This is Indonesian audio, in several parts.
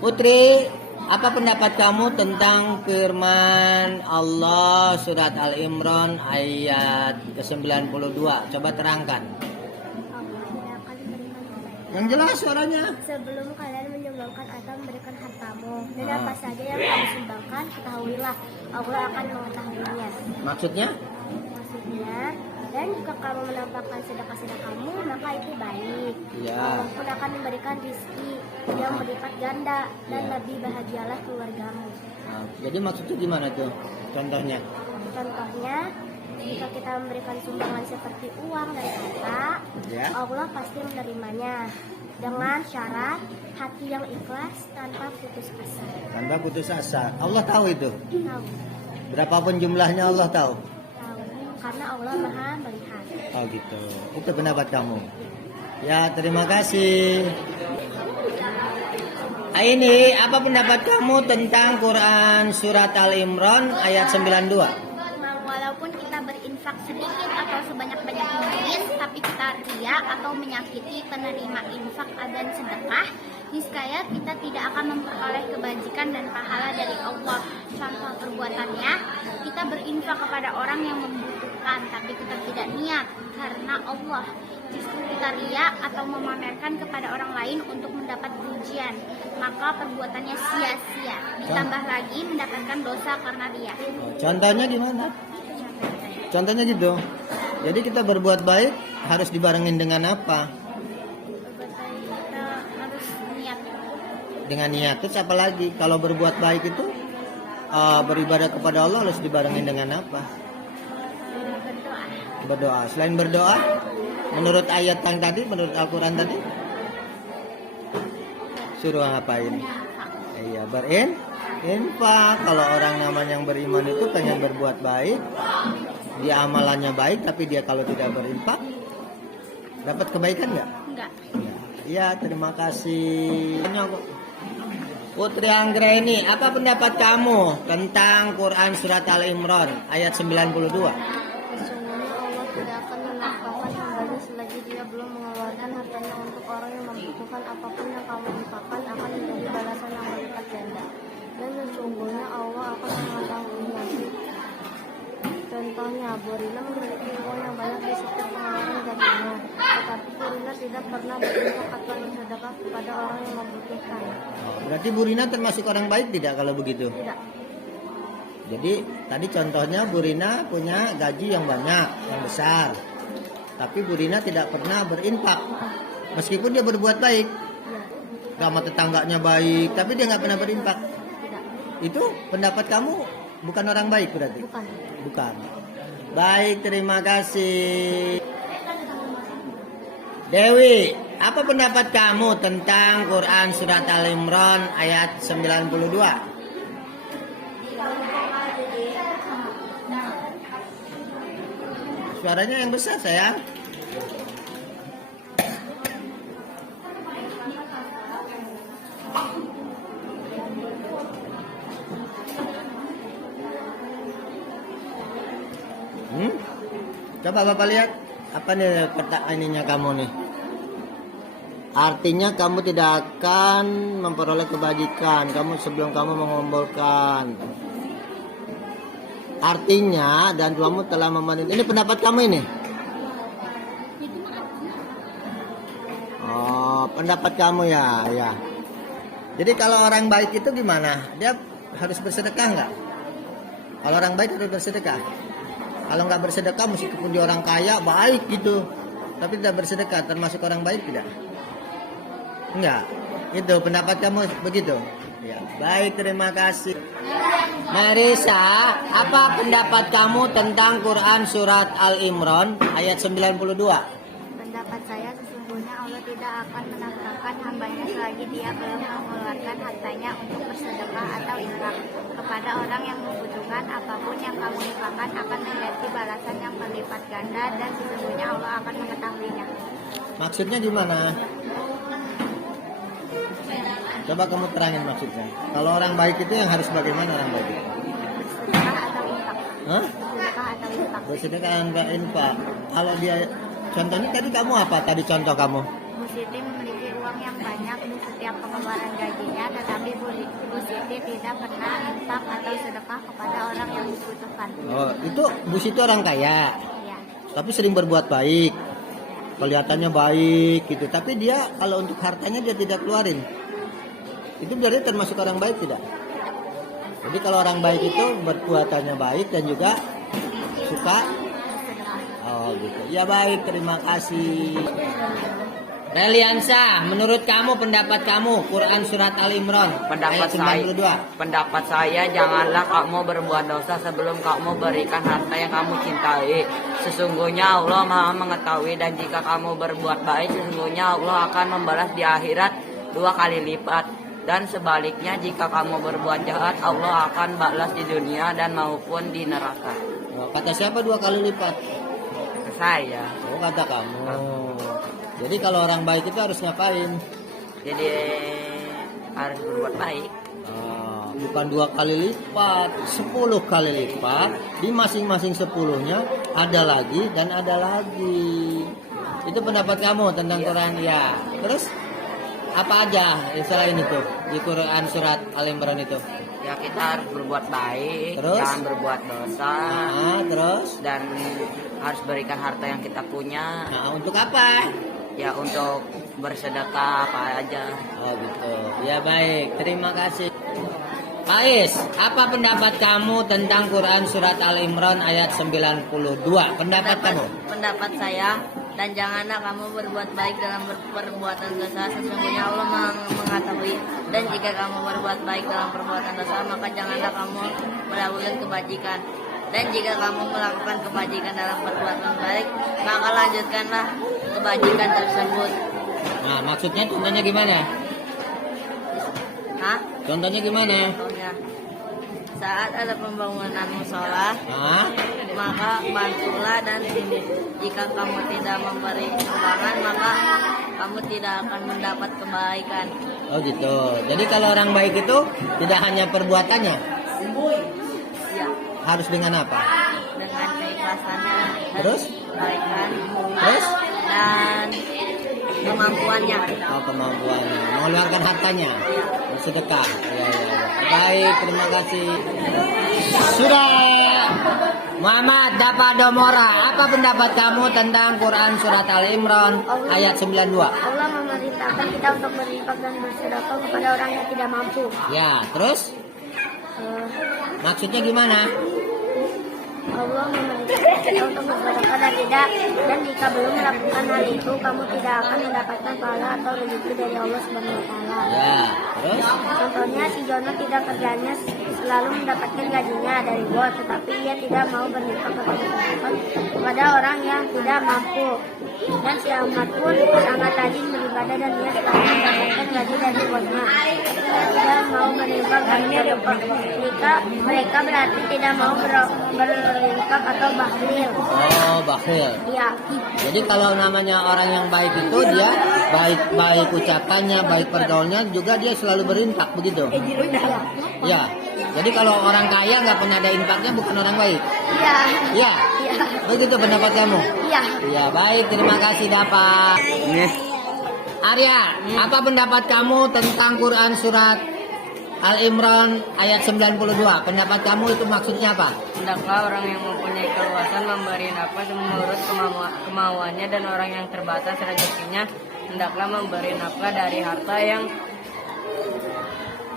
Putri, apa pendapat kamu tentang firman Allah surat Al-Imran ayat ke-92? Coba terangkan. Yang jelas suaranya. Sebelum kalian menyumbangkan atau memberikan hartamu, dan apa saja yang kamu sumbangkan, ketahuilah Allah akan mengetahuinya. Maksudnya? Maksudnya, dan jika kamu menampakkan sedekah-sedekahmu, maka itu baik. Ya. Allah pun akan memberikan rezeki yang berlipat ganda, dan lebih bahagialah keluargamu. Nah, jadi maksudnya gimana tuh? Contohnya? Contohnya, jika kita memberikan sumbangan seperti uang dan harta, Ya. Allah pasti menerimanya dengan syarat hati yang ikhlas tanpa putus asa. Tanpa putus asa. Allah tahu itu. Tahu, Berapapun jumlahnya Allah tahu. tahu, karena Allah Maha melihat. Oh gitu. Itu pendapat kamu. Ya, terima kasih. Ini apa pendapat kamu tentang Quran surat Al-Imran ayat 92? Walaupun kita berinfak sedikit atau sebanyak-banyak mungkin, tapi kita ria atau menyakiti penerima infak dan sedekah, niscaya kita tidak akan memperoleh kebajikan dan pahala dari Allah. Contoh perbuatannya, kita berinfak kepada orang yang membutuhkan, tapi kita tidak niat karena Allah. Justru kita ria atau memamerkan kepada orang lain untuk mendapat pujian, maka perbuatannya sia-sia. Ditambah lagi mendapatkan dosa karena ria. Contohnya gimana? Contohnya gitu. Jadi kita berbuat baik harus dibarengin dengan apa? Kita harus niat. Dengan niat. Terus apa lagi? Kalau berbuat baik itu beribadah kepada Allah harus dibarengin dengan apa? Berdoa. Berdoa. Selain berdoa, menurut ayat yang tadi, menurut Al-Quran tadi, suruh ngapain? Iya, infak. Kalau orang namanya yang beriman itu pengen berbuat baik, dia amalannya baik, tapi dia kalau tidak berinfak, dapat kebaikan nggak? Enggak. Iya, terima kasih. Putri Anggra ini, apa pendapat kamu tentang Quran surat Al-Imran ayat 92? Sesungguhnya Allah tidak akan menafkahkan hambanya selagi dia belum mengeluarkan hartanya untuk orang yang membutuhkan. Apapun yang kamu infakkan akan menjadi balasan yang berlipat ganda. Dan sesungguhnya Allah akan mengetahuinya. Contohnya, Burina memiliki uang yang banyak di setiap pengeluaran gajinya, tetapi Burina tidak pernah berinfak atau bersedekah kepada orang yang membutuhkan. Berarti Burina termasuk orang baik tidak kalau begitu? Tidak. Jadi tadi contohnya Burina punya gaji yang banyak, yang besar, tapi Burina tidak pernah berinfak, meskipun dia berbuat baik, Ya. sama tetangganya baik, tapi dia nggak pernah berinfak. Tidak. Itu pendapat kamu bukan orang baik berarti? Bukan. Bukan. Baik, terima kasih. Dewi, apa pendapat kamu tentang Quran surat Al-Imran ayat 92? Suaranya yang besar, sayang. Coba Bapak lihat. Apa nih pertanyaannya kamu nih? Artinya kamu tidak akan memperoleh kebajikan kamu sebelum kamu mengumpulkan. Artinya dan kamu telah memenuhi. Ini pendapat kamu ini? Oh, pendapat kamu ya, ya. Jadi kalau orang baik itu gimana? Dia harus bersedekah nggak? Kalau orang baik harus bersedekah. Kalau nggak bersedekah, meskipun dia orang kaya, baik gitu, tapi tidak bersedekah, termasuk orang baik tidak? Enggak. Itu pendapat kamu begitu? Ya. Baik, terima kasih. Marisa, apa pendapat kamu tentang Quran surat Al-Imran ayat 92? Pendapat saya, sesungguhnya Allah tidak akan menafkahkan hambanya selagi dia belum mengeluarkan hartanya untuk bersedekah atau infak kepada orang yang membutuhkan. Apapun yang kamu infakkan akan menjadi balasan yang berlipat ganda, dan sesungguhnya Allah akan mengetahuinya. Maksudnya gimana? Coba kamu terangin maksudnya. Kalau orang baik itu yang harus bagaimana orang baik itu? Bersedekah atau infak. Hah? Bersedekah atau infak. Bersedekah dan infak. Kalau dia, contohnya tadi kamu apa? Tadi contoh kamu? Siti memiliki uang yang banyak di setiap pengeluaran gajinya, tetapi Bu Siti tidak pernah infak atau sedekah kepada orang yang membutuhkan. Oh, itu Bu Siti orang kaya, Ya, tapi sering berbuat baik. Kelihatannya baik gitu, tapi dia kalau untuk hartanya dia tidak keluarin. Itu berarti termasuk orang baik tidak? Jadi kalau orang baik itu perbuatannya baik dan juga suka. Oh gitu. Ya baik, terima kasih. Reliansa, menurut kamu, pendapat kamu, Quran surat Al Imran Pendapat ayat 92. Pendapat saya, janganlah kamu berbuat dosa sebelum kamu berikan harta yang kamu cintai. Sesungguhnya Allah Maha mengetahui, dan jika kamu berbuat baik, sesungguhnya Allah akan membalas di akhirat 2 kali lipat. Dan sebaliknya, jika kamu berbuat jahat, Allah akan balas di dunia dan maupun di neraka. Oh, kata siapa 2 kali lipat? Saya. Oh, kata kamu. Jadi kalau orang baik itu harus ngapain? Jadi harus berbuat baik. Bukan 2 kali lipat, 10 kali lipat. Di masing-masing 10-nya ada lagi dan ada lagi. Itu pendapat kamu tentang Quran ya. Terus apa aja selain itu di Quran surat Al Imran itu? Ya, kita harus berbuat baik, Terus? jangan berbuat dosa, Terus? dan harus berikan harta yang kita punya. Nah, untuk apa? Ya, untuk bersedekah apa aja. Oh gitu. Ya baik, terima kasih. Pak Is, apa pendapat kamu tentang Quran surat Al Imran ayat 92? Pendapat kamu? Pendapat saya, dan janganlah kamu berbuat baik dalam perbuatan dosa, sesungguhnya Allah mengetahui. Dan jika kamu berbuat baik dalam perbuatan dosa, maka janganlah kamu melakukan kebajikan. Dan jika kamu melakukan kebajikan dalam perbuatan baik, maka lanjutkanlah kebajikan tersebut. Nah, maksudnya contohnya gimana? Hah? Contohnya gimana? Contohnya, saat ada pembangunan musola, Hah? maka bantulah, dan jika kamu tidak memberi sumbangan, maka kamu tidak akan mendapat kebaikan. Oh gitu. Jadi kalau orang baik itu tidak hanya perbuatannya, Ya, harus dengan apa? dengan keikhlasannya, Terus? kebaikan, Terus? dan kemampuannya. Oh, kemampuannya, mengeluarkan hartanya, bersedekah. Ya, ya, ya. Baik, terima kasih. Sudah. Muhammad Dapadomora, apa pendapat kamu tentang Quran surat Al Imran ayat 92? Allah memerintahkan kita untuk berinfak dan bersedekah kepada orang yang tidak mampu. Ya, terus? Maksudnya gimana? Allah memerintahkan kita untuk bersedekah dan jika belum melakukan hal itu, kamu tidak akan mendapatkan pahala atau rezeki dari Allah Subhanahu wa taala. Ya, terus? Contohnya, si Jono tidak kerjanya selalu mendapatkan gajinya dari bos, tetapi ia tidak mau berinfak kepada orang yang tidak mampu. Dan si Ahmad pun sangat rajin beribadah dan ia selalu mendapatkan gaji dari bosnya. Ia tidak mau berinfak dan berinfak. Mereka berarti tidak mau berinfak atau bakhil. Oh, bakhil. Iya. Jadi kalau namanya orang yang baik itu dia baik ucapannya, baik pergaulnya, juga dia selalu berinfak begitu. Ya. Jadi kalau orang kaya nggak pernah ada infaknya bukan orang baik. Iya. Ya. Iya. Begitu pendapat kamu. Iya. Ya baik, terima kasih Dapat. Arya, apa pendapat kamu tentang Quran surat Al Imran ayat 92? Pendapat kamu itu maksudnya apa? Hendaklah orang yang mempunyai keluasan memberi nafkah menurut kemauannya, dan orang yang terbatas rezekinya hendaklah memberi nafkah dari harta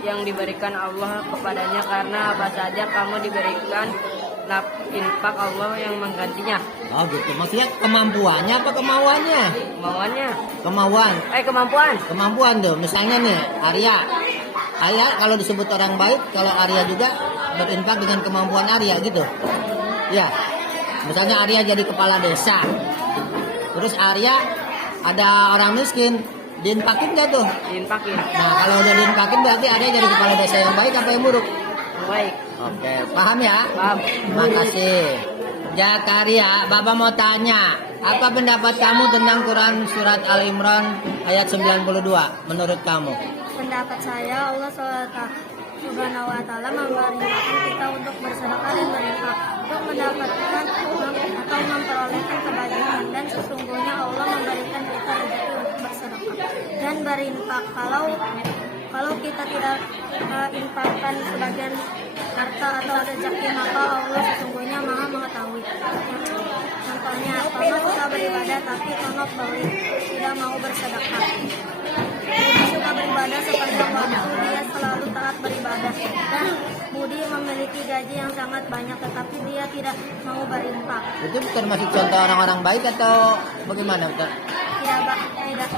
yang diberikan Allah kepadanya, karena apa saja kamu diberikan infak Allah yang menggantinya. Oh gitu, maksudnya kemampuannya apa kemauannya? Kemauannya. Kemampuan. Kemampuan. Kemampuan tuh, misalnya nih Arya kalau disebut orang baik, kalau Arya juga berinfak dengan kemampuan Arya gitu. Ya, misalnya Arya jadi kepala desa, terus Arya ada orang miskin, diinfakin nggak tuh? Diinfakin. Nah kalau udah diinfakin berarti Arya jadi kepala desa yang baik apa yang buruk? Yang baik. Oke, paham ya? Paham. Terima kasih. Jakaria, Bapak mau tanya, apa pendapat kamu tentang Quran surat Al Imran ayat 92 menurut kamu? Pendapat saya, Allah Subhanahu wa taala memerintahkan kita untuk bersedekah dan berinfak untuk mendapatkan atau memperolehkan kebajikan, dan sesungguhnya Allah memberikan kita rezeki untuk bersedekah. berinfak. Kalau kita tidak infakkan sebagian harta atau rezeki, maka Allah sesungguhnya Maha mengetahui. Contohnya, Papa suka beribadah tapi Tonok Bauri tidak mau bersedekah. Budi suka beribadah sepanjang waktu, dia selalu taat beribadah. Dan Budi memiliki gaji yang sangat banyak tetapi dia tidak mau berinfak. Itu termasuk contoh orang-orang baik atau bagaimana? Ustaz? Tidak.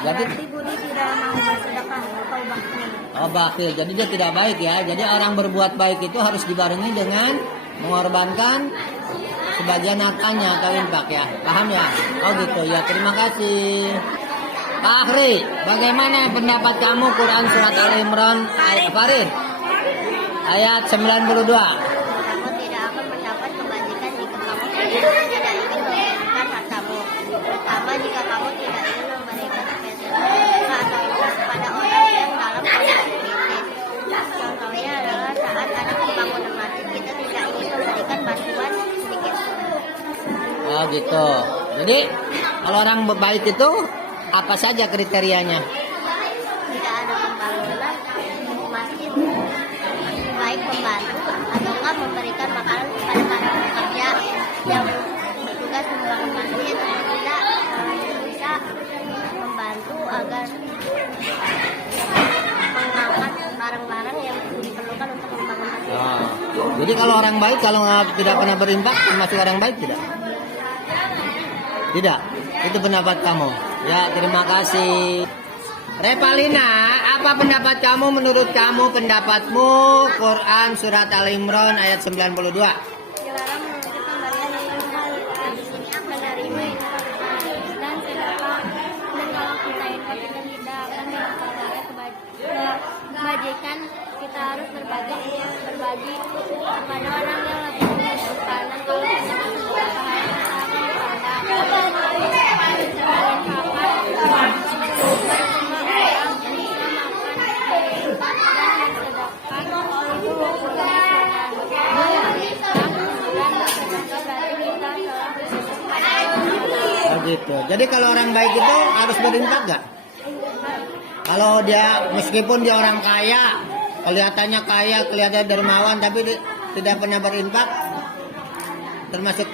Jadi- Berarti Budi tidak mau bersedekah atau bakhil. Oh, bakhil. Jadi dia tidak baik ya. Jadi orang berbuat baik itu harus dibarengi dengan mengorbankan sebagian hartanya atau infak ya. Paham ya? Oh gitu ya. Terima kasih. Pak Akhri, bagaimana pendapat kamu Quran surat Al Imran ayat 92? Kamu tidak akan mendapat kebajikan jika kamu tidak ingin memberikan hartamu, terutama jika kamu tidak ingin memberikan sedekah atau infak kepada orang yang dalam kondisi kritis. Contohnya adalah saat ada pembangunan masjid, kita tidak ingin memberikan bantuan sedikit pun. Oh gitu. Jadi kalau orang baik itu apa saja kriterianya? Jika ada pembangunan masjid, baik membantu atau enggak memberikan makanan kepada para pekerja yang bertugas membangun masjid, atau tidak bisa membantu agar mengangkat barang-barang yang diperlukan untuk membangun masjid. Oh. Jadi kalau orang baik kalau tidak pernah berinfak termasuk orang baik tidak? Tidak. Itu pendapat kamu. Ya, terima kasih. Repalina, apa pendapat kamu menurut kamu pendapatmu Quran surat Al Imran ayat 92? Dilarang menunjukkan pemberian yang mahal. Di sini menerima infak dan sedekah. Dan kalau kita infak kita tidak akan memperoleh kebajikan, kita harus berbagi kepada orang yang lebih membutuhkan. Dan kalau kita sedekah kita akan Oh gitu. Jadi kalau orang baik itu harus berinfak gak? Kalau dia meskipun dia orang kaya, kelihatannya kaya, kelihatan dermawan, tapi tidak pernah berinfak, termasuk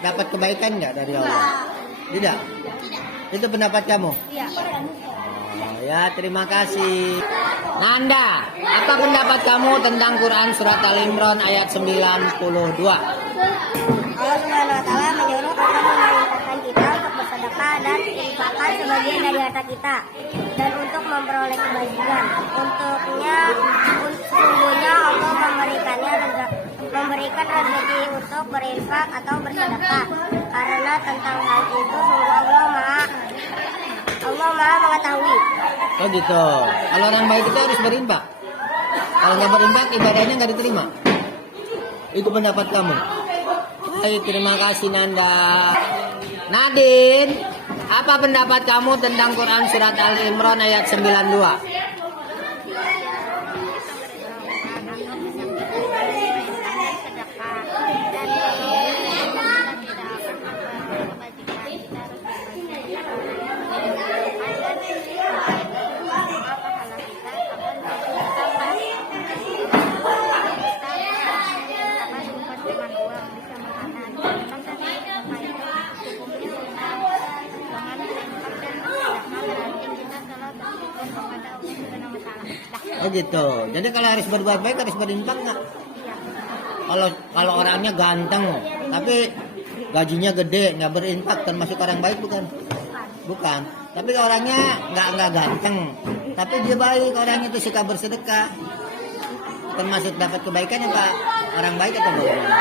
dapat kebaikan nggak dari Allah? Tidak. Itu pendapat kamu? Iya. Oh, ya, terima kasih. Nanda, apa pendapat kamu tentang Quran surat Al Imran ayat 92? Allah Subhanahu wa taala menyuruh kita memerintahkan kita untuk bersedekah dan infakkan sebagian dari harta kita dan untuk memperoleh kebajikan. Sesungguhnya Allah memberikan rezeki untuk berinfak atau bersedekah. Karena tentang hal itu sungguh Allah Maha mengetahui. Oh gitu. Kalau orang baik itu harus berinfak. Kalau nggak berinfak ibadahnya nggak diterima. Itu pendapat kamu. Baik, terima kasih Nanda. Nadine, apa pendapat kamu tentang Quran surat Al Imran ayat 92? Oh gitu. Jadi kalau harus berbuat baik harus berinfak nggak? Kalau orangnya ganteng, tapi gajinya gede, nggak berinfak, termasuk orang baik bukan? Bukan. Tapi kalau orangnya nggak ganteng, tapi dia baik, orangnya itu suka bersedekah, termasuk dapat kebaikan apa? Orang baik atau bagaimana?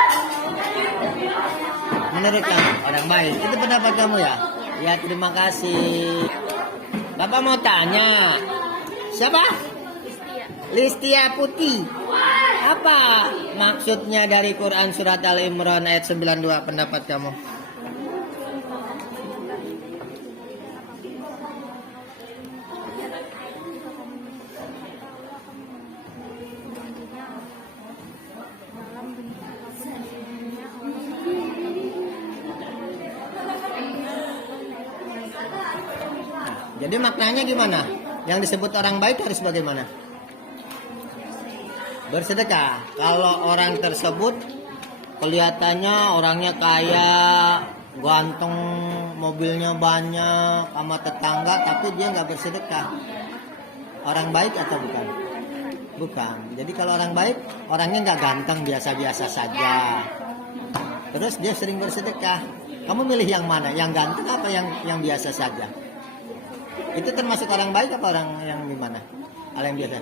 Menurut kamu orang baik. Itu pendapat kamu ya? Ya, terima kasih. Bapak mau tanya, siapa? Listia Putih. Apa maksudnya dari Quran surat Al Imran ayat 92 pendapat kamu? Jadi maknanya gimana? Yang disebut orang baik harus bagaimana? Bersedekah. Kalau orang tersebut kelihatannya orangnya kaya, ganteng, mobilnya banyak, sama tetangga, tapi dia nggak bersedekah. Orang baik atau bukan? Bukan. Jadi kalau orang baik, orangnya nggak ganteng, biasa-biasa saja. Terus dia sering bersedekah. Kamu milih yang mana? Yang ganteng apa yang biasa saja? Itu termasuk orang baik apa orang yang gimana? Orang yang biasa?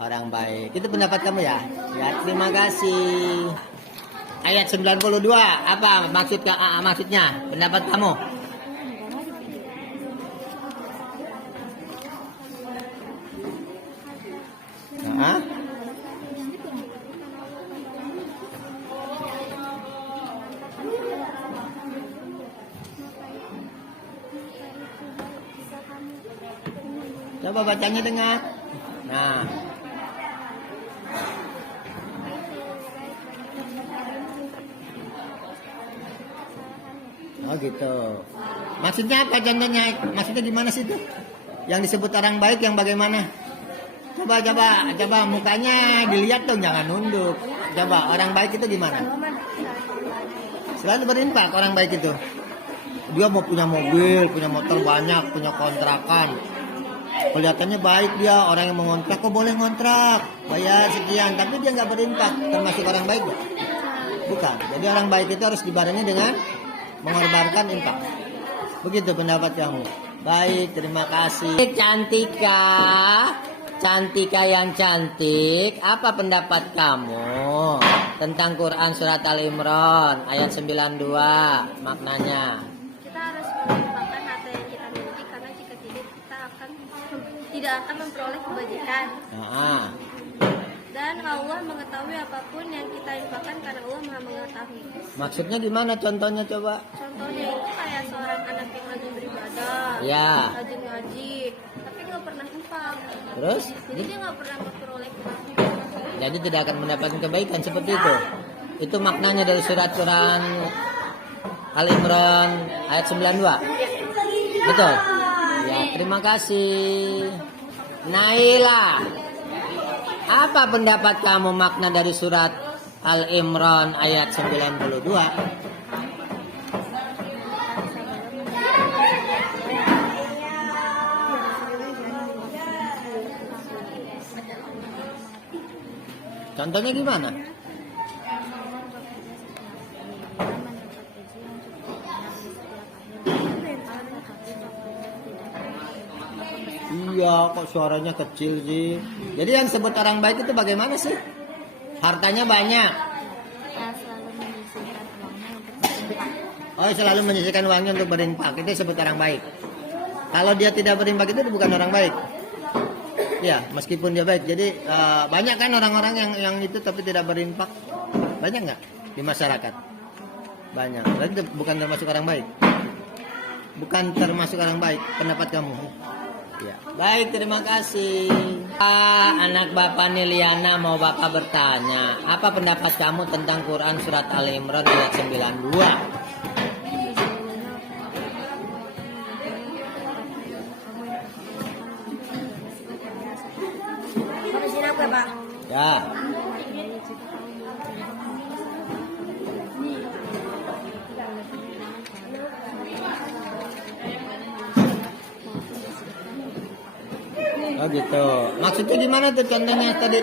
Orang baik. Itu pendapat kamu ya? Ya, terima kasih. Ayat 92 apa maksudnya? Pendapat kamu? Nah, coba bacanya dengar. Nah, oh gitu. Maksudnya apa contohnya? Maksudnya gimana sih itu? Yang disebut orang baik yang bagaimana? Coba mukanya dilihat dong, jangan nunduk. Coba orang baik itu gimana? Selalu berinfak orang baik itu. Dia mau punya mobil, punya motor banyak, punya kontrakan. Kelihatannya baik dia, orang yang mengontrak, kok boleh ngontrak, bayar sekian, tapi dia nggak berinfak, termasuk orang baik gak? Bukan. Jadi orang baik itu harus dibarengi dengan mengorbankan infak. Begitu pendapat kamu. Baik, terima kasih. Cantika yang cantik, apa pendapat kamu tentang Quran surat Al-Imran ayat 92 maknanya? Kita harus mengumpulkan harta yang kita miliki, karena jika tidak kita tidak akan memperoleh kebajikan. Nah, Dan Allah mengetahui apapun yang kita infakkan, karena Allah Maha mengetahui. maksudnya gimana contohnya coba? Contohnya itu kayak seorang anak yang rajin beribadah, Ya. rajin ngaji, tapi nggak pernah infak. Terus? Jadi dia nggak pernah memperoleh kebajikan. Jadi tidak akan mendapatkan kebaikan seperti itu. Itu maknanya dari surat Quran Al-Imran ayat 92. Betul? Ya, terima kasih. Naila, apa pendapat kamu makna dari surat Al-Imran ayat 92? Contohnya gimana? Iya, kok suaranya kecil sih. Jadi yang sebut orang baik itu bagaimana sih? Hartanya banyak. Oh, selalu menyisihkan uangnya untuk berinfak. Itu disebut orang baik. Kalau dia tidak berinfak itu bukan orang baik. Ya, meskipun dia baik. Jadi banyak kan orang-orang yang itu tapi tidak berinfak. Banyak nggak di masyarakat? Banyak. Berarti itu bukan termasuk orang baik. Bukan termasuk orang baik. Pendapat kamu? Ya. Baik, terima kasih. Anak Bapak Niliana mau Bapak bertanya, apa pendapat kamu tentang Quran surat Al-Imran ayat 92? Ya. Oh gitu. Maksudnya gimana tuh contohnya tadi?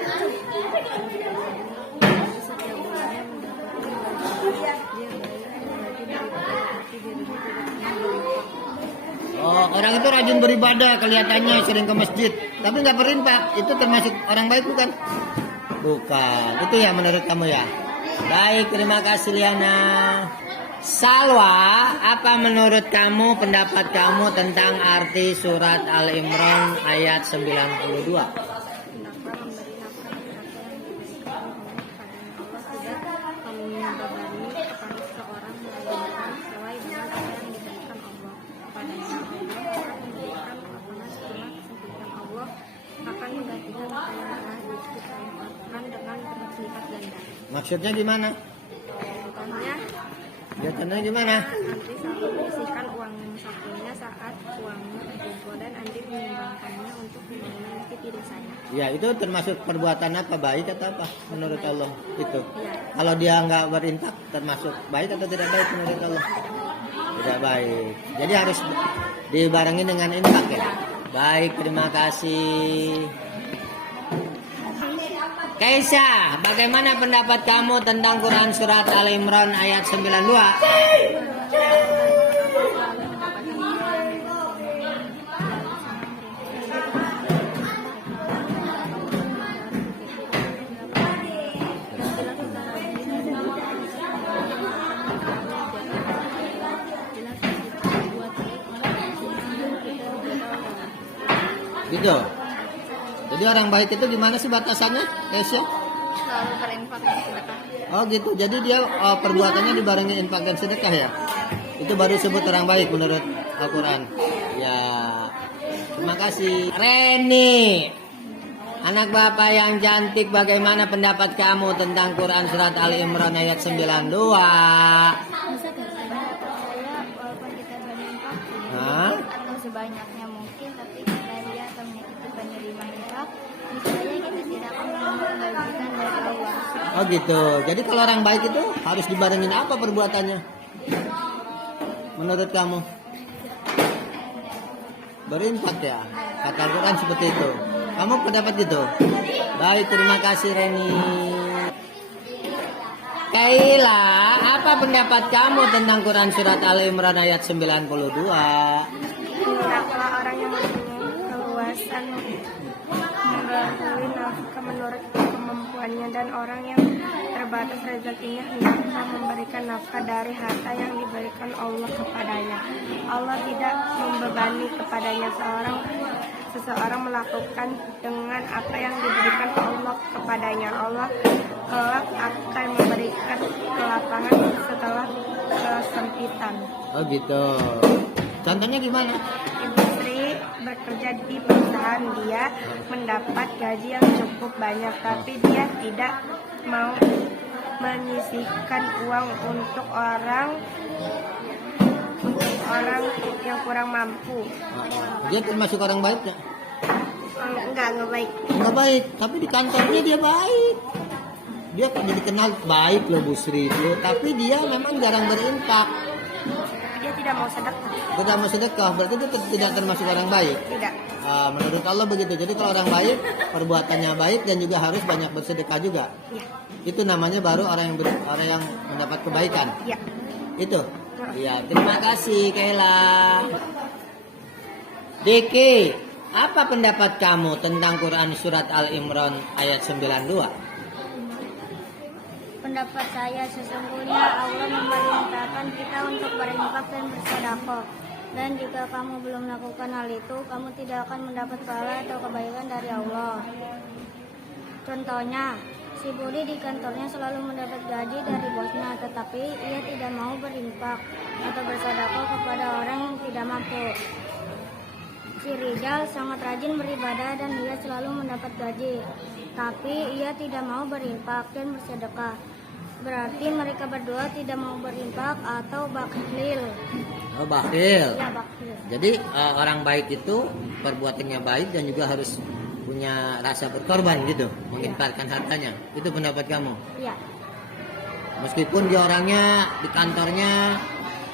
Oh, orang itu rajin beribadah, kelihatannya sering ke masjid, tapi nggak berinfak. Itu termasuk orang baik bukan? Bukan. Itu ya menurut kamu ya? Baik, terima kasih Liana. Salwa, apa menurut kamu, pendapat kamu tentang arti surat Al-Imran ayat 92? Maksudnya gimana? Contohnya gimana? Nanti selalu menyisihkan uang satunya saat uangnya terkumpul dan nanti menyumbangkan menyakiti dosanya. Ya, itu termasuk perbuatan apa, baik atau apa menurut Allah itu? Iya. Kalau dia nggak berinfak termasuk baik atau tidak baik menurut Allah? Tidak baik. Jadi harus dibarengi dengan infak ya. Baik, terima kasih. Kaisa, bagaimana pendapat kamu tentang Quran surat Al Imran ayat 92? Gitu. Jadi orang baik itu gimana sih batasannya, Kaisa? Selalu berinfak dan sedekah. Oh gitu. Jadi dia perbuatannya dibarengi infak dan sedekah ya. Itu baru sebut orang baik menurut Al-Quran. Ya. Terima kasih. Reni, anak bapak yang cantik, bagaimana pendapat kamu tentang Quran surat Al Imran ayat 92? Bisa saya walaupun kita berinfak Hah? atau sebanyaknya mungkin, tapi kita ria atau menyakiti penerima infak, niscaya kita tidak akan menerima kebajikan dari Allah. Oh gitu. Jadi kalau orang baik itu harus dibarengin apa perbuatannya? Menurut kamu? Berinfak ya. Kata Al-Quran seperti itu. Kamu pendapat gitu? Baik, terima kasih Reni. Kaila, apa pendapat kamu tentang Quran surat Al Imran ayat 92? Hendaklah orang yang mempunyai keluasan menggauli nafkah menurut kemampuannya, dan orang yang terbatas rezekinya hendaklah memberikan nafkah dari harta yang diberikan Allah kepadanya. Allah tidak membebani kepadanya seseorang melakukan dengan apa yang diberikan Allah kepadanya. Allah kelak akan memberikan kelapangan setelah kesempitan. Oh gitu. Contohnya gimana? Ibu Sri bekerja di perusahaan, dia mendapat gaji yang cukup banyak, tapi dia tidak mau menyisihkan uang untuk orang yang kurang mampu. Dia termasuk orang baik nggak? Enggak baik. Nggak baik, tapi di kantornya dia baik. Dia jadi kenal baik loh Bu Sri itu, tapi dia memang jarang berinfak. Dia tidak mau sedekah. Tidak mau sedekah, berarti itu tidak termasuk orang baik. Tidak. Menurut Allah begitu. Jadi kalau orang baik, perbuatannya baik dan juga harus banyak bersedekah juga. Iya. Itu namanya baru orang yang mendapat kebaikan. Iya. Itu. Iya, terima kasih Kayla. Diki, apa pendapat kamu tentang Quran surat Al Imran ayat 92? Pendapat saya, sesungguhnya Allah memerintahkan kita untuk berinfak dan bersedekah. Dan jika kamu belum melakukan hal itu, kamu tidak akan mendapat pahala atau kebaikan dari Allah. Contohnya, si Budi di kantornya selalu mendapat gaji dari bosnya, tetapi ia tidak mau berinfak atau bersedekah kepada orang yang tidak mampu. Si Rizal sangat rajin beribadah dan ia selalu mendapat gaji, tapi ia tidak mau berinfak dan bersedekah. Berarti mereka berdua tidak mau berinfak atau bakhil. Oh, bakhil. Ya, bakhil. Jadi orang baik itu perbuatannya baik dan juga harus punya rasa berkorban gitu, menginfakkan hartanya. Itu pendapat kamu? Ya, Meskipun dia orangnya di kantornya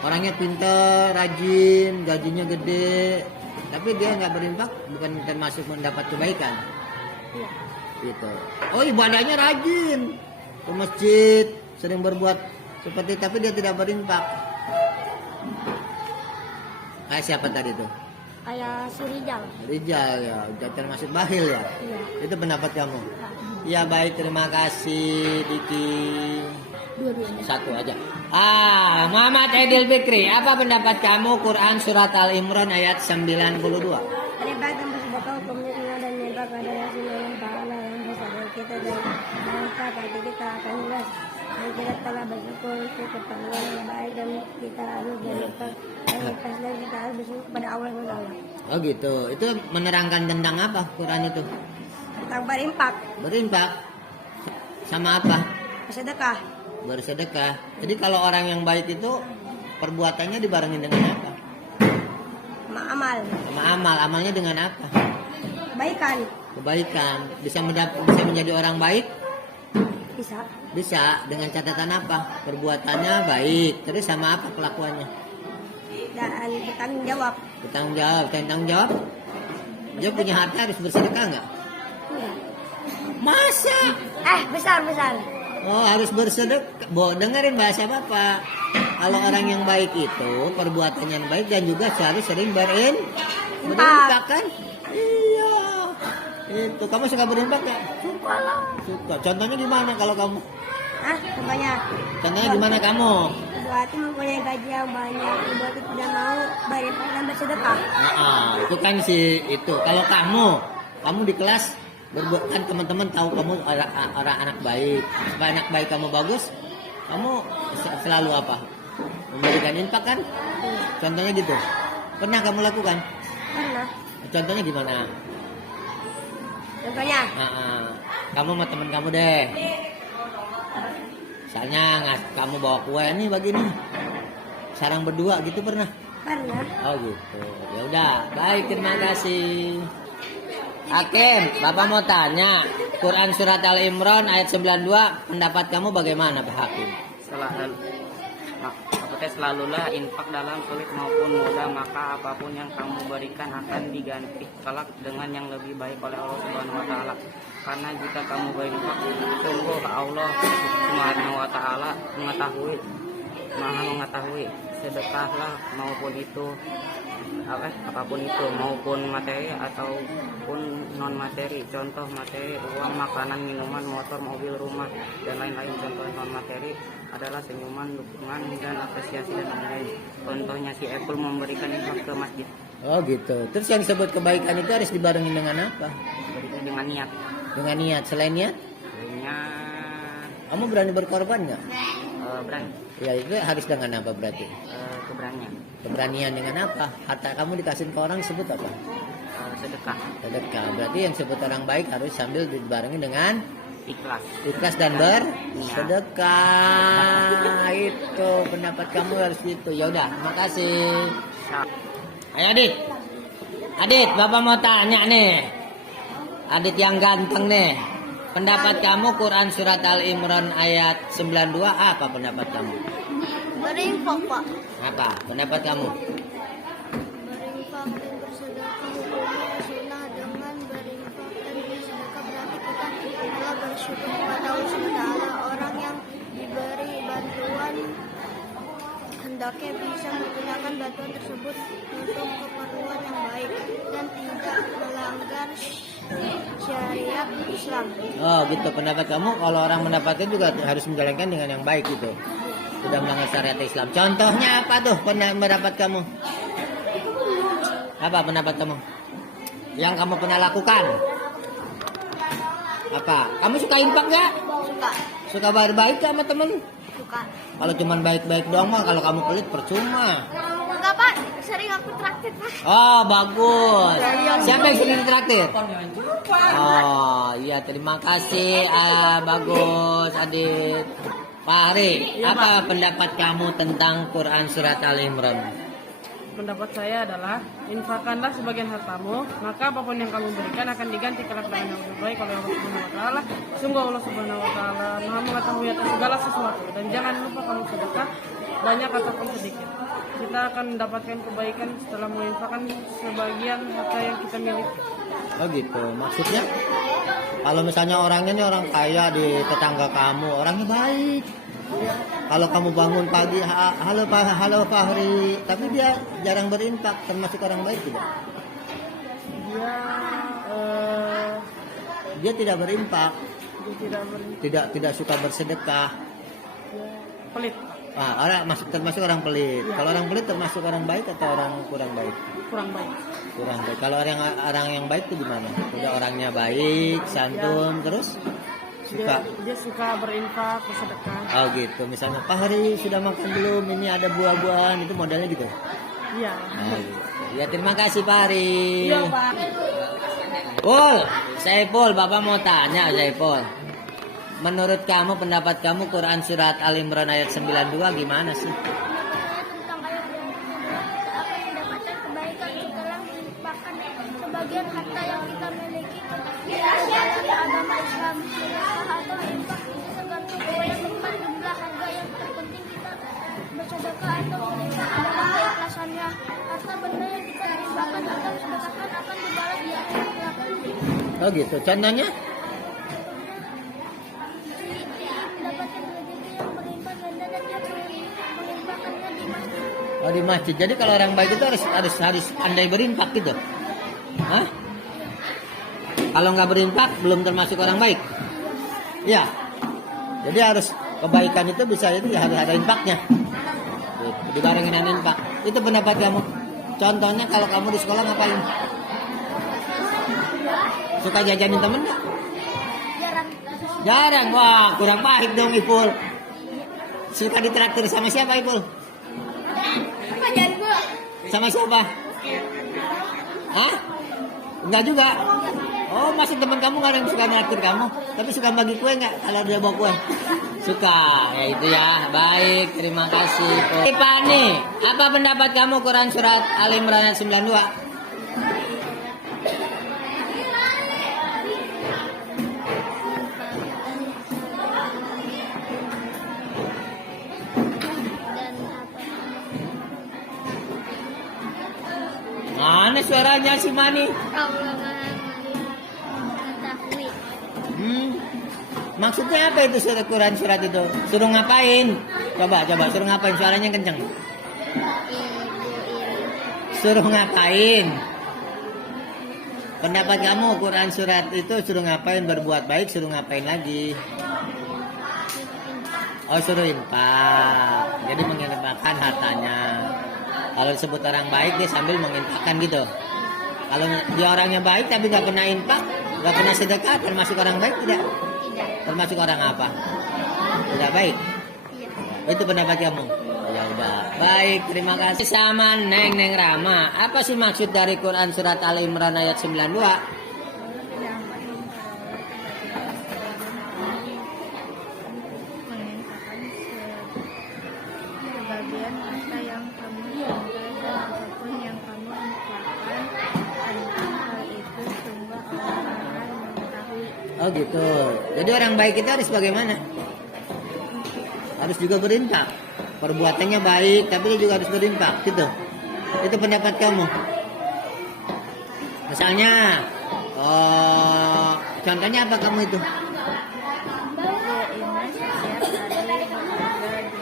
orangnya pintar, rajin, gajinya gede, tapi dia nggak berinfak, bukan termasuk mendapat kebaikan. ya. Gitu. Oh, ibadahnya rajin, ke masjid, sering berbuat seperti, tapi dia tidak berinfak. Kayak siapa tadi tuh? Kayak si Rizal. Rijal ya, udah termasuk bakhil ya. Iya. Itu pendapat kamu? Ya baik, terima kasih Diki. Dua-duanya. Satu aja. Muhammad Aidil Fikri, apa pendapat kamu Quran surat Al Imran ayat 92? Beribadah dan bersedekah hukumnya ringan dan nyembah pada Rasulullah Ta'ala yang besar. Kita jangan lupa nanti kita akan jelas. Dan kita telah bersyukur untuk keperluan yang baik, dan kita harus berikhlas dan kita harus bersyukur kepada Allah SWT. Oh gitu. Itu menerangkan tentang apa Quran itu? Tentang berinfak, Berinfak sama apa? bersedekah, Bersedekah. Jadi kalau orang yang baik itu perbuatannya dibarengin dengan apa? amal, Sama amal. Amalnya dengan apa? kebaikan. Kebaikan. Bisa menjadi orang baik? Bisa. Bisa. Dengan catatan apa? Perbuatannya baik. Terus sama apa kelakuannya? Dan bertanggung jawab. Bertanggung jawab. Tanggung jawab? Dia punya harta harus bersedekah nggak? Iya. Masa? Besar. Oh, harus bersedekah. Dengerin bahasa Bapak. Kalau orang yang baik itu perbuatannya yang baik dan juga harus sering berinfak kan? Iya. Itu kamu suka berinfak nggak? Suka lah. Suka. Contohnya gimana kalau kamu? Contohnya. Contohnya gimana kamu? Berarti mempunyai gaji yang banyak, berarti tidak mau berinfak dan bersedekah. Itu kan itu. Kalau kamu di kelas berbuat kan teman-teman tahu kamu orang anak baik. Supaya anak baik kamu bagus, kamu selalu apa? Memberikan infak kan? Contohnya gitu. Pernah kamu lakukan? Pernah. Contohnya gimana? Contohnya. Kamu sama teman kamu deh. Misalnya kamu bawa kue nih begini. Sarang berdua gitu pernah? Pernah. Oh gitu. Ya udah, baik terima kasih. Hakim, Bapak mau tanya, Quran surat Al Imran ayat 92, pendapat kamu bagaimana Pak Hakim? Selalulah infak dalam sulit maupun mudah, maka apapun yang kamu berikan akan diganti kelak dengan yang lebih baik oleh Allah Subhanahu wa taala. Karena jika kamu berinfak, sungguh Allah Subhanahu wa taala Maha mengetahui. Sedekahlah maupun itu apapun itu, maupun materi ataupun non materi. Contoh materi, uang, makanan, minuman, motor, mobil, rumah, dan lain-lain. Contoh non materi adalah senyuman, dukungan, dan apresiasi dan lain-lain. Contohnya si Apple memberikan infak ke masjid. Oh gitu. Terus yang disebut kebaikan itu harus dibarengi dengan apa? Dengan niat. Dengan niat. Selain niat? Kamu berani berkorban nggak? Berani. Ya itu harus dengan apa berarti? Keberanian. Keberanian dengan apa? Harta kamu dikasih ke orang sebut apa? Sedekah. Sedekah. Berarti yang sebut orang baik harus sambil dibarengi dengan Ikhlas. ikhlas dan bersedekah. Itu pendapat kamu harus gitu. Ya udah, terima kasih. Ayo Adit, Bapak mau tanya nih. Adit yang ganteng nih. Pendapat kamu Quran surat Al Imran ayat 92 apa pendapat kamu? Berinfak, Pak. Apa pendapat kamu? Berinfak dan bersedekah hukumnya sunnah. Dengan berinfak dan bersedekah berarti kita adalah bersyukur kepada Allah SWT. Orang yang diberi bantuan hendaknya bisa menggunakan bantuan tersebut untuk keperluan yang baik dan tidak melanggar syariat Islam. Oh gitu pendapat kamu. Kalau orang mendapatkan juga harus menjalankan dengan yang baik gitu. Sudah melanggar syariat Islam. Contohnya apa tuh pendapat kamu? Apa pendapat kamu? Yang kamu pernah lakukan? Apa? Kamu suka infak gak? Suka. Suka baik gak sama temen? Suka. Kalau cuman baik-baik doang mah, kalau kamu pelit percuma. Enggak, Pak. Sering aku traktir, Pak. Oh bagus. Siapa yang sering traktir? Oh iya terima kasih. Bagus Adit. Pak Hari, apa pendapat kamu tentang Quran surat Al Imran? Pendapat saya adalah infakkanlah sebagian hartamu, maka apapun yang kamu berikan akan diganti kelak dengan yang lebih baik oleh Allah Subhanahu wa taala. Sungguh Allah Subhanahu wa taala Maha mengetahui atas segala sesuatu, dan jangan lupa kamu sedekah banyak ataupun sedikit. Kita akan mendapatkan kebaikan setelah menginfakkan sebagian harta yang kita miliki. Oh gitu, maksudnya kalau misalnya orangnya nih orang kaya di tetangga kamu, orangnya baik. Kalau kamu bangun pagi, halo Pak Hari, tapi dia jarang berinfak, termasuk orang baik tidak? Dia tidak berinfak, tidak suka bersedekah. Pelit. Orang termasuk orang pelit. Kalau orang pelit termasuk orang baik atau orang kurang baik? Kurang baik. Kurang baik. Kalau orang yang baik itu gimana? Udah orangnya baik, santun, terus Dia suka berinfak, bersedekah. Oh gitu. Misalnya Pak Hari sudah makan belum? Ini ada buah-buahan, itu modalnya gitu. Iya. Gitu. Ya terima kasih Pak Hari. Iya, Pak. Saiful, Bapak mau tanya Saiful. Menurut kamu, pendapat kamu Quran surat Al Imran ayat 92 gimana sih? Tentang ayat yang akan mendapatkan kebaikan setelah menginfakkan sebagian harta yang kita miliki Islam. Sedekah atau infak itu tergantung kepada tempat, jumlah, harga. Yang terpenting kita bersedekah atau berinfak adalah keikhlasannya. Harta benda yang kita infakkan atau sedekahkan akan dibalas di akhirat kelak. Oh gitu. Contohnya? Mendapatkan rezeki yang berlimpah ganda dan dia menginfakkannya di masjid. Oh di masjid. Jadi kalau orang baik itu harus pandai berinfak gitu. Hah? Kalau nggak berinfak belum termasuk orang baik. Iya. Jadi harus kebaikan itu bisa itu ya harus ada infaknya. Gitu, dibarengin dengan infak. Itu pendapat kamu. Contohnya kalau kamu di sekolah ngapain? Suka jajanin temen nggak? Jarang. Wah, kurang baik dong Ipul. Suka ditraktir sama siapa Ipul? Sama siapa? Hah? Enggak juga. Oh, masih teman kamu nggak ada yang suka nraktir kamu, tapi suka bagi kue nggak kalau dia bawa kue? Suka, ya itu ya. Baik, terima kasih. Pani, apa pendapat kamu Quran surat Ali Imran ayat 92? Mana suaranya si Mani? Allah Maha Mengetahui. Maksudnya apa itu surat Quran surat itu? Suruh ngapain? Coba suruh ngapain? Suaranya kenceng. Suruh ngapain? Pendapat kamu Quran surat itu suruh ngapain? Berbuat baik suruh ngapain lagi? Oh suruh infak. Jadi menginfakkan hartanya. Kalau disebut orang baik dia sambil menginfakkan gitu. Kalau dia orangnya baik tapi nggak pernah infak, nggak pernah sedekah, termasuk orang baik tidak? Tidak. Termasuk orang apa? Tidak baik. Itu pendapat kamu. Ya udah. Baik, terima kasih. Sama Neng Rama. Apa sih maksud dari Quran surat Ali Imran ayat 92? Sebagian harta yang kamu cintai dan apapun yang kamu infakkan tentang hal itu sungguh Allah Maha Mengetahui. Oh gitu. Jadi orang baik itu harus bagaimana? Harus juga berinfak. Perbuatannya baik, tapi dia juga harus berinfak, gitu. Itu pendapat kamu. Misalnya, contohnya apa kamu itu? Beriman setiap hari berharga jualan,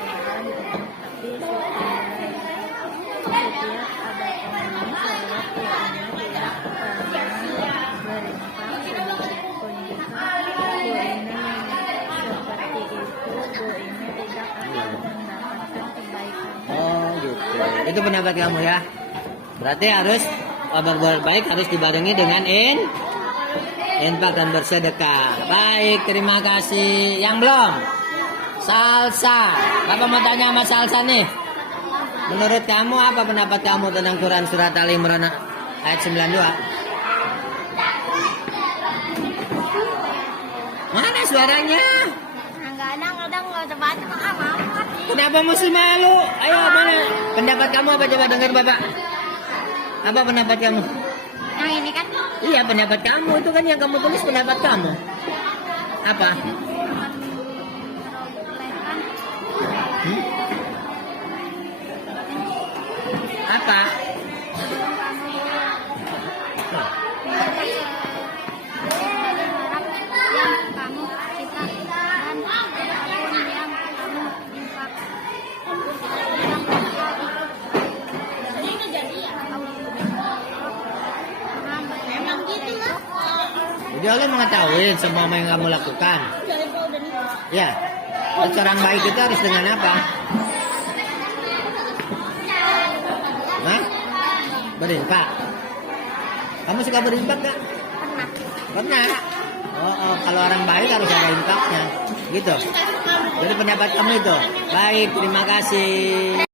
tapi setiap ada orang sholat ianya tidak pernah berinfak sedikit pun. Jika Bu Ina seperti itu, Bu Ina tidak akan mendapatkan kebaikan. Oh gitu. Itu pendapat kamu ya. Berarti harus berbuat baik harus dibarengi dengan infak dan bersedekah. Baik, terima kasih. Yang belum? Salsa. Bapak mau tanya sama Salsa nih. Menurut kamu apa pendapat kamu tentang Quran surat Ali Imran ayat 92? Mana suaranya? Kadang nggak terbaca amat. Kenapa mesti malu? Ayo mana? Pendapat kamu apa coba dengar Bapak? Apa pendapat kamu? Yang ini kan Iya pendapat kamu itu kan yang kamu tulis pendapat kamu. Apa? Hmm? Apa? yang kamu cita dan apapun yang kamu infak. Memang gitu lah. Jadi Allah mengetahui semua yang kamu lakukan. Ya. Terus orang baik itu harus dengan apa? Hah? Berinfak. Kamu suka berinfak gak? Pernah. Oh, kalau orang baik harus ada infaknya. Gitu. Jadi pendapat kamu itu. Baik, terima kasih.